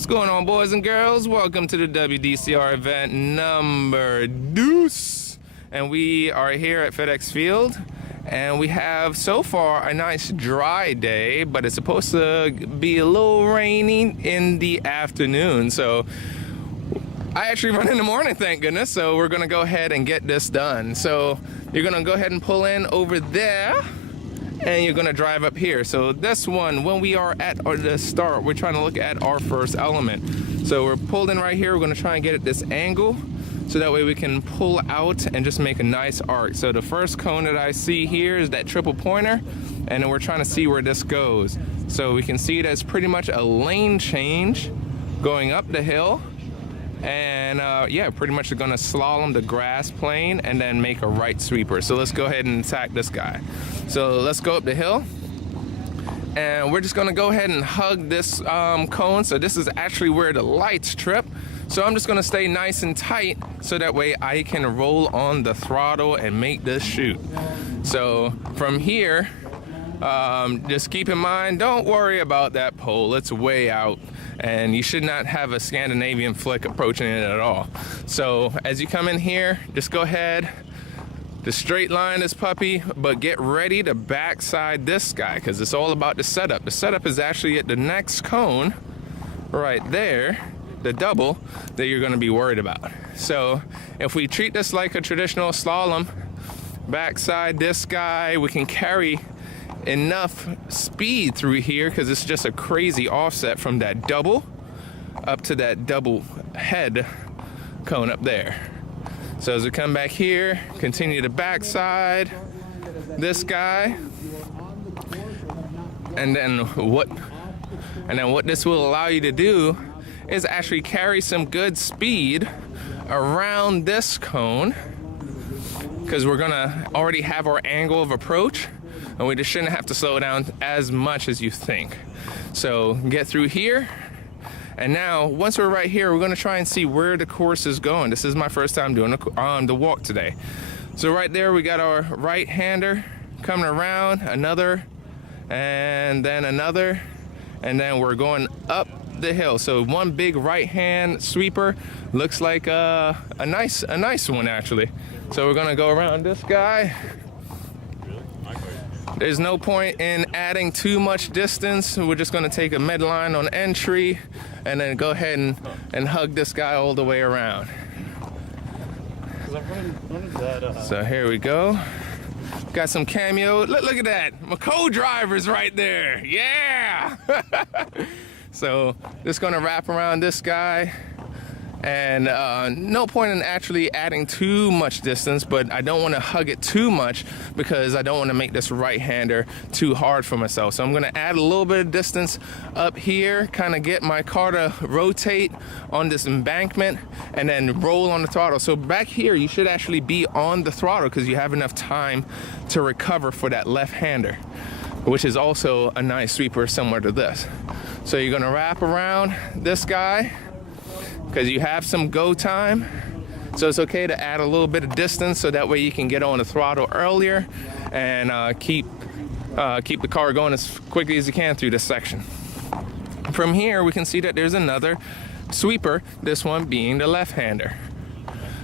What's going on, boys and girls? Welcome to the WDCR event number deuce. And we are here at FedEx Field. And we have, so far, a nice dry day, but it's supposed to be a little rainy in the afternoon. So I actually run in the morning, thank goodness. So we're gonna go ahead and get this done. So you're gonna go ahead and pull in over there, and you're gonna drive up here. So this one, when we are at the start, we're trying to look at our first element. So we're pulled in right here. We're gonna try and get at this angle, so that way we can pull out and just make a nice arc. So the first cone that I see here is that triple pointer, and then we're trying to see where this goes. So we can see that it's pretty much a lane change going up the hill. And yeah, pretty much gonna slalom the grass plane and then make a right sweeper. So let's go ahead and attack this guy. So let's go up the hill, and we're just gonna go ahead and hug this cone. So this is actually where the lights trip. So I'm just gonna stay nice and tight so that way I can roll on the throttle and make this shoot. So from here, just keep in mind, don't worry about that pole. It's way out, and you should not have a Scandinavian flick approaching it at all. So as you come in here, just go ahead, the straight line this puppy, but get ready to backside this guy, because it's all about the setup. The setup is actually at the next cone right there, the double that you're going to be worried about. So if we treat this like a traditional slalom, backside this guy, we can carry enough speed through here because it's just a crazy offset from that double up to that double head cone up there. So as we come back here, continue to backside this guy, and then what this will allow you to do is actually carry some good speed around this cone, because we're gonna already have our angle of approach, and we just shouldn't have to slow down as much as you think. So get through here, and now once we're right here, we're gonna try and see where the course is going. This is my first time doing the walk today. So right there, we got our right-hander coming around, another, and then another, and then we're going up the hill. So one big right hand sweeper, looks like a nice one actually. So we're gonna go around this guy. There's no point in adding too much distance. We're just gonna take a midline on entry and then go ahead and hug this guy all the way around. So here we go. Got some cameo. Look at that. My co-driver's right there. Yeah. So just gonna wrap around this guy, and no point in actually adding too much distance, but I don't want to hug it too much because I don't want to make this right-hander too hard for myself. So I'm gonna add a little bit of distance up here, kind of get my car to rotate on this embankment and then roll on the throttle. So back here, you should actually be on the throttle because you have enough time to recover for that left-hander, which is also a nice sweeper similar to this. So you're gonna wrap around this guy because you have some go time. So it's okay to add a little bit of distance so that way you can get on the throttle earlier and keep the car going as quickly as you can through this section. From here, we can see that there's another sweeper, this one being the left-hander.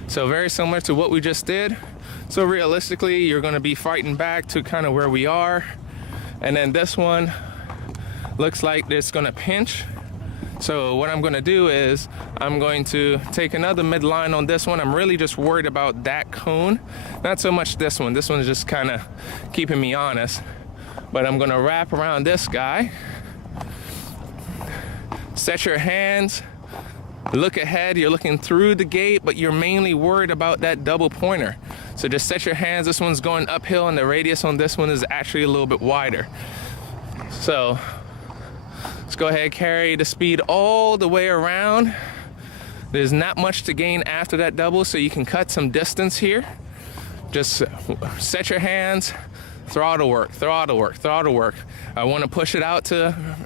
So very similar to what we just did. So realistically, you're gonna be fighting back to kind of where we are. And then this one looks like it's gonna pinch. So what I'm gonna do is I'm going to take another midline on this one. I'm really just worried about that cone, not so much this one. This one's just kind of keeping me honest. But I'm gonna wrap around this guy. Set your hands, look ahead. You're looking through the gate, but you're mainly worried about that double pointer. So just set your hands. This one's going uphill, and the radius on this one is actually a little bit wider. So let's go ahead, carry the speed all the way around. There's not much to gain after that double, so you can cut some distance here. Just set your hands, throttle work, throttle work, throttle work. I want to push it out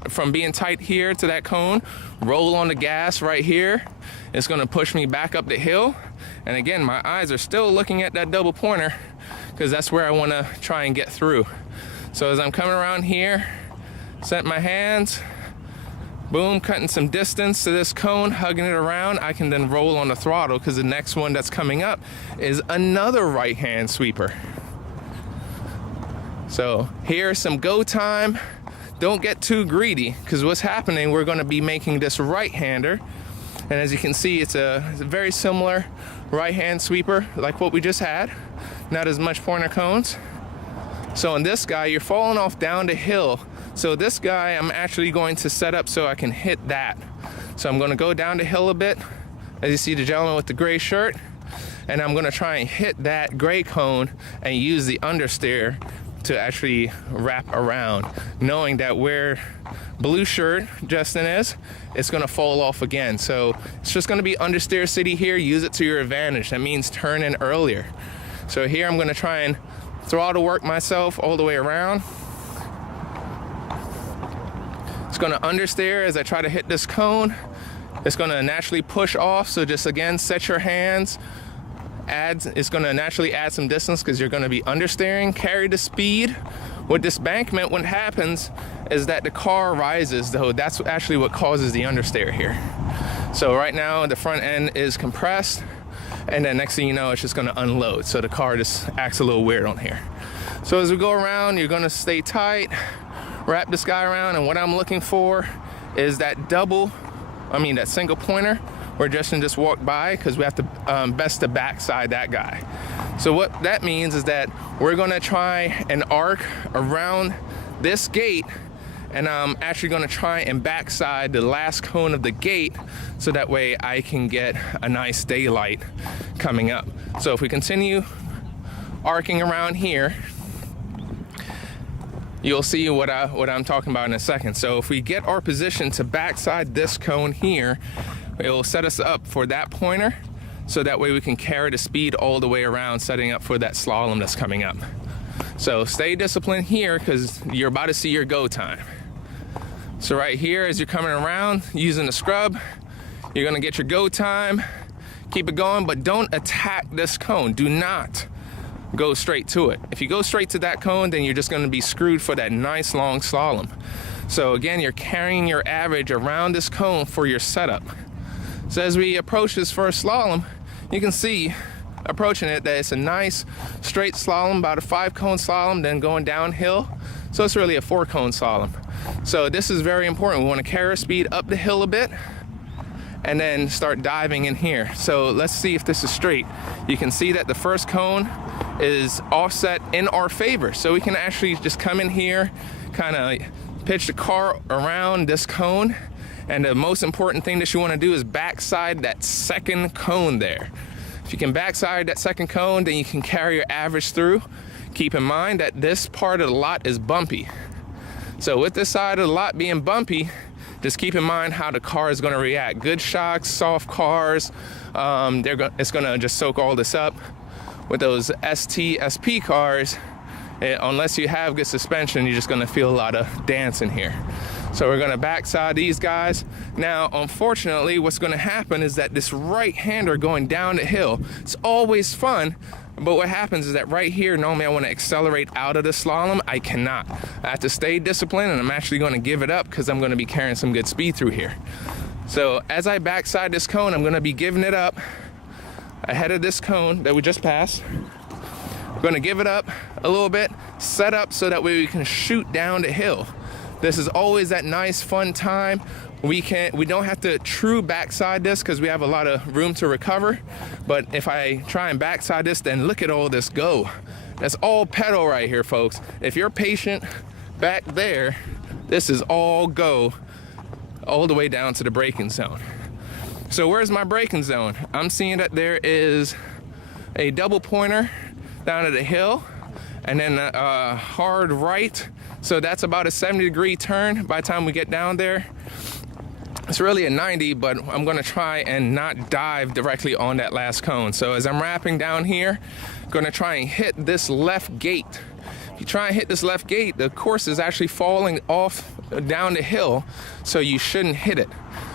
from being tight here to that cone, roll on the gas right here. It's going to push me back up the hill. And again, my eyes are still looking at that double pointer because that's where I want to try and get through. So as I'm coming around here, set my hands, Boom, cutting some distance to this cone, hugging it around. I can then roll on the throttle because the next one that's coming up is another right-hand sweeper. So here's some go time. Don't get too greedy, because what's happening, we're going to be making this right-hander. And as you can see, it's a very similar right-hand sweeper like what we just had. Not as much pointer cones. So in this guy, you're falling off down the hill. So this guy, I'm actually going to set up so I can hit that. So I'm going to go down the hill a bit, as you see the gentleman with the gray shirt. And I'm going to try and hit that gray cone and use the understeer to actually wrap around, knowing that where blue shirt Justin is, it's gonna fall off again. So it's just gonna be understeer city here. Use it to your advantage. That means turn in earlier. So here I'm gonna try and throttle work myself all the way around. It's gonna understeer as I try to hit this cone. It's gonna naturally push off. So just again, set your hands. It's going to naturally add some distance because you're going to be understeering, carry the speed. With this bankment, what happens is that the car rises, though. That's actually what causes the understeer here. So right now, the front end is compressed, and then next thing you know, it's just going to unload. So the car just acts a little weird on here. So as we go around, you're going to stay tight, wrap this guy around, and what I'm looking for is that single pointer where Justin just walked by, because we have to best to backside that guy. So what that means is that we're gonna try and arc around this gate, and I'm actually gonna try and backside the last cone of the gate, so that way I can get a nice daylight coming up. So if we continue arcing around here, you'll see what I'm talking about in a second. So if we get our position to backside this cone here, it will set us up for that pointer, so that way we can carry the speed all the way around, setting up for that slalom that's coming up. So stay disciplined here, because you're about to see your go time. So right here, as you're coming around using the scrub, you're gonna get your go time, keep it going, but don't attack this cone. Do not go straight to it. If you go straight to that cone, then you're just gonna be screwed for that nice long slalom. So again, you're carrying your average around this cone for your setup. So as we approach this first slalom, you can see approaching it that it's a nice straight slalom, about a 5-cone slalom, then going downhill. So it's really a 4-cone slalom. So this is very important. We want to carry our speed up the hill a bit and then start diving in here. So let's see if this is straight. You can see that the first cone is offset in our favor. So we can actually just come in here, kind of pitch the car around this cone. And the most important thing that you want to do is backside that second cone there. If you can backside that second cone, then you can carry your average through. Keep in mind that this part of the lot is bumpy. So with this side of the lot being bumpy, just keep in mind how the car is going to react. Good shocks, soft cars, it's going to just soak all this up. With those ST, SP cars, unless you have good suspension, you're just going to feel a lot of dance in here. So we're going to backside these guys. Now, unfortunately, what's going to happen is that this right-hander going down the hill, it's always fun, but what happens is that right here, normally I want to accelerate out of the slalom. I cannot. I have to stay disciplined, and I'm actually going to give it up because I'm going to be carrying some good speed through here. So as I backside this cone, I'm going to be giving it up ahead of this cone that we just passed. I'm going to give it up a little bit, set up so that way we can shoot down the hill. This is always that nice fun time. We don't have to true backside this because we have a lot of room to recover. But if I try and backside this, then look at all this go. That's all pedal right here, folks. If you're patient back there, this is all go all the way down to the braking zone. So where's my braking zone? I'm seeing that there is a double pointer down at the hill, and then a hard right. So that's about a 70-degree turn by the time we get down there. It's really a 90, but I'm gonna try and not dive directly on that last cone. So as I'm wrapping down here, I'm gonna try and hit this left gate. If you try and hit this left gate, the course is actually falling off down the hill, so you shouldn't hit it.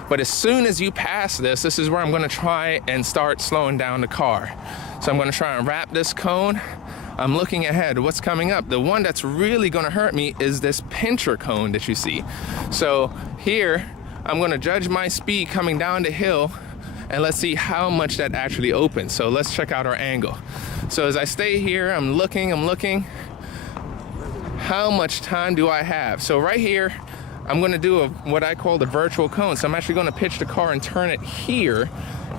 But as soon as you pass this is where I'm gonna try and start slowing down the car. So I'm gonna try and wrap this cone. I'm looking ahead, what's coming up? The one that's really gonna hurt me is this pincher cone that you see. So here, I'm gonna judge my speed coming down the hill, and let's see how much that actually opens. So let's check out our angle. So as I stay here, I'm looking. How much time do I have? So right here, I'm gonna do what I call the virtual cone. So I'm actually gonna pitch the car and turn it here,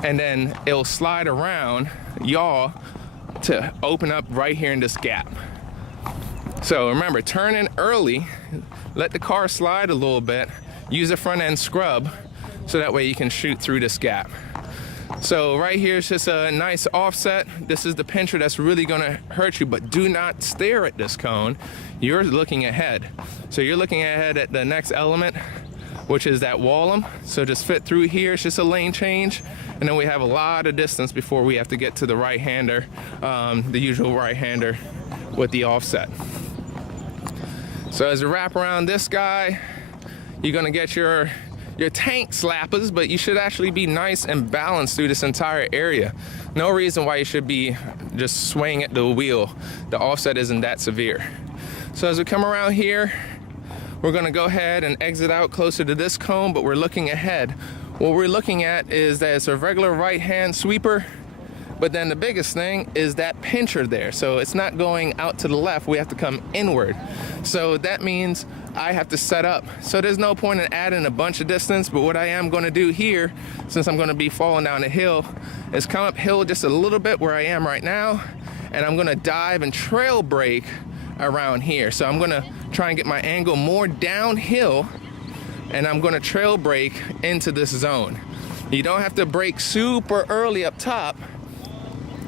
and then it'll slide around yaw to open up right here in this gap. So remember, turn in early, let the car slide a little bit, use a front end scrub, so that way you can shoot through this gap. So right here is just a nice offset. This is the pincher that's really gonna hurt you, but do not stare at this cone. You're looking ahead. So you're looking ahead at the next element, which is that Wallem. So just fit through here, it's just a lane change. And then we have a lot of distance before we have to get to the right-hander, the usual right-hander with the offset. So as you wrap around this guy, you're gonna get your tank slappers, but you should actually be nice and balanced through this entire area. No reason why you should be just swaying at the wheel. The offset isn't that severe. So as we come around here, we're gonna go ahead and exit out closer to this cone, but we're looking ahead. What we're looking at is that it's a regular right-hand sweeper, but then the biggest thing is that pincher there. So it's not going out to the left, we have to come inward. So that means I have to set up. So there's no point in adding a bunch of distance, but what I am gonna do here, since I'm gonna be falling down the hill, is come uphill just a little bit where I am right now, and I'm gonna dive and trail brake around here. So I'm gonna try and get my angle more downhill, and I'm gonna trail brake into this zone. You don't have to brake super early up top,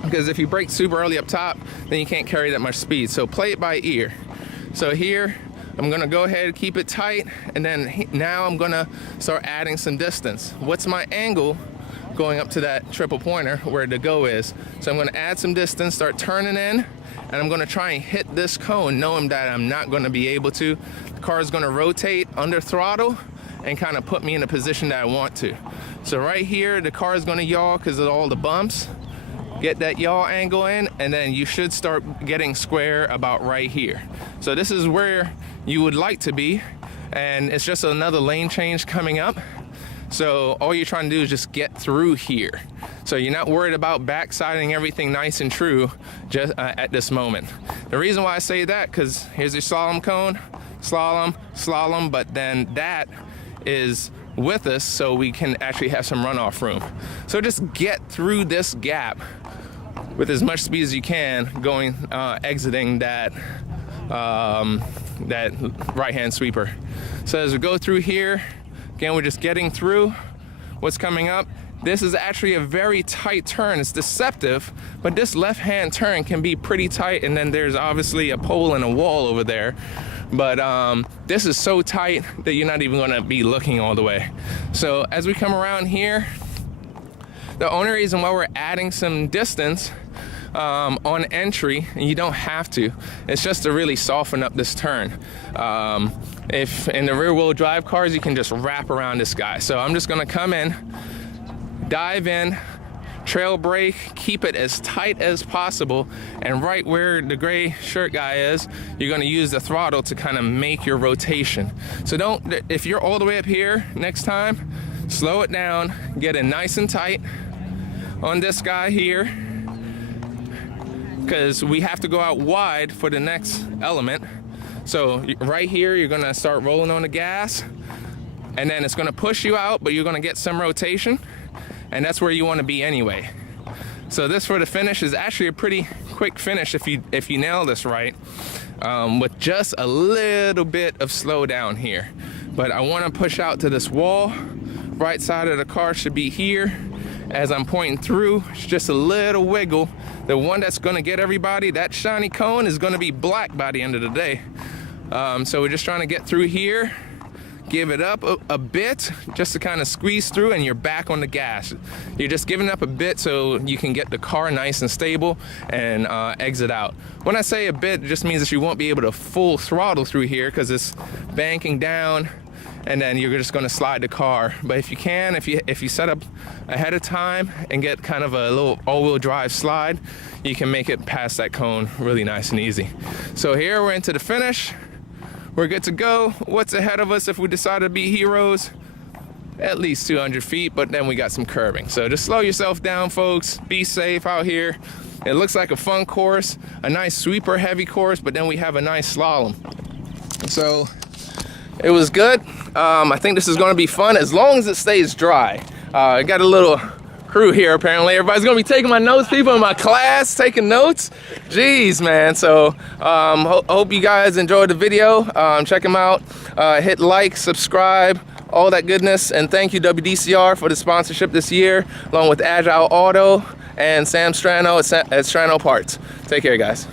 because if you brake super early up top, then you can't carry that much speed. So play it by ear. So here, I'm gonna go ahead and keep it tight, and then now I'm gonna start adding some distance. What's my angle going up to that triple pointer where the go is? So I'm gonna add some distance, start turning in, and I'm gonna try and hit this cone, knowing that I'm not gonna be able to. The car is gonna rotate under throttle and kind of put me in a position that I want to. So right here, the car is gonna yaw because of all the bumps. Get that yaw angle in, and then you should start getting square about right here. So this is where you would like to be, and it's just another lane change coming up. So all you're trying to do is just get through here. So you're not worried about backsiding everything nice and true just at this moment. The reason why I say that, because here's your slalom cone, slalom, slalom, but then that is with us so we can actually have some runoff room. So just get through this gap with as much speed as you can, going exiting that that right-hand sweeper. So as we go through here, again, we're just getting through what's coming up. This is actually a very tight turn. It's deceptive, but this left-hand turn can be pretty tight, and then there's obviously a pole and a wall over there. But this is so tight that you're not even gonna be looking all the way. So as we come around here, the only reason why we're adding some distance on entry, and you don't have to, it's just to really soften up this turn. If in the rear wheel drive cars, you can just wrap around this guy. So I'm just gonna come in, dive in, trail brake, keep it as tight as possible, and right where the gray shirt guy is, you're gonna use the throttle to kind of make your rotation. So if you're all the way up here next time, slow it down, get it nice and tight on this guy here, because we have to go out wide for the next element. So right here, you're gonna start rolling on the gas, and then it's gonna push you out, but you're gonna get some rotation, and that's where you wanna be anyway. So this for the finish is actually a pretty quick finish if you nail this right, with just a little bit of slowdown here. But I wanna push out to this wall. Right side of the car should be here. As I'm pointing through, it's just a little wiggle. The one that's gonna get everybody, that shiny cone, is gonna be black by the end of the day. So we're just trying to get through here, give it up a bit, just to kind of squeeze through, and you're back on the gas. You're just giving up a bit so you can get the car nice and stable and exit out. When I say a bit, it just means that you won't be able to full throttle through here because it's banking down, and then you're just gonna slide the car. But if you can, if you set up ahead of time and get kind of a little all-wheel drive slide, you can make it past that cone really nice and easy. So here we're into the finish. We're good to go. What's ahead of us if we decide to be heroes? at least 200 feet, but then we got some curbing. So just slow yourself down, folks. Be safe out here. It looks like a fun course, a nice sweeper heavy course, but then we have a nice slalom. So it was good. I think this is gonna be fun as long as it stays dry. I got a little crew here apparently. Everybody's gonna be taking my notes, people in my class taking notes. Jeez, man. So hope you guys enjoyed the video. Check them out. Hit like, subscribe, all that goodness, and thank you WDCR for the sponsorship this year, along with Agile Auto and Sam Strano at Strano Parts. Take care, guys.